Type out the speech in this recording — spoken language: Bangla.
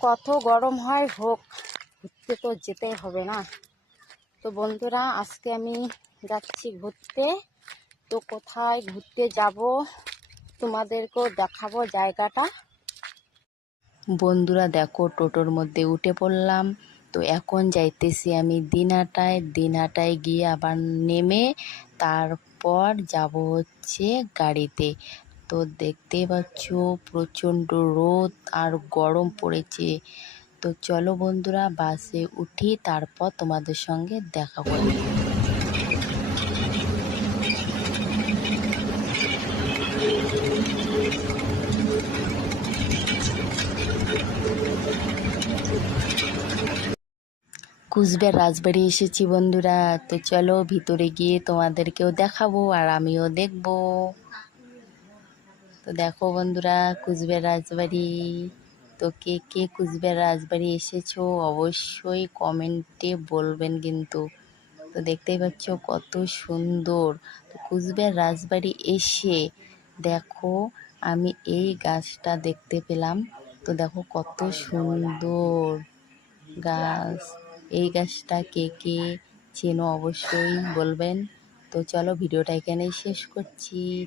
কত গরম হয় হোক, ঘুরতে তো যেতেই হবে না। তো বন্ধুরা, আজকে আমি যাচ্ছি ঘুরতে। তো কোথায় ঘুরতে যাব তোমাদেরকেও দেখাবো জায়গাটা। বন্ধুরা দেখো, টোটোর মধ্যে উঠে পড়লাম। তো এখন যাইতেছি আমি দিনহাটায় গিয়ে আবার নেমে তারপর যাব হচ্ছে গাড়িতে। তো দেখতেই পাচ্ছ প্রচণ্ড রোদ আর গরম পড়েছে। তো চলো বন্ধুরা, বাসে উঠি, তারপর তোমাদের সঙ্গে দেখা করি। কুচবিহার রাজবাড়ি এসেছি বন্ধুরা। তো চলো ভিতরে গিয়ে তোমাদেরকেও দেখাবো আর আমিও দেখবো। তো দেখো বন্ধুরা, কুচবিহার রাজবাড়ি। তো কে কে কুচবিহার রাজবাড়ি এসেছো অবশ্যই কমেন্টে বলবেন কিন্তু। তো দেখতেই পাচ্ছ কত সুন্দর। তো কুচবিহার রাজবাড়ি এসে দেখো আমি এই গাছটা দেখতে পেলাম। তো দেখো কত সুন্দর গাছ। এই গাছটা কে কে চেনো অবশ্যই বলবেন। তো চলো ভিডিওটা এখানেই শেষ করছি।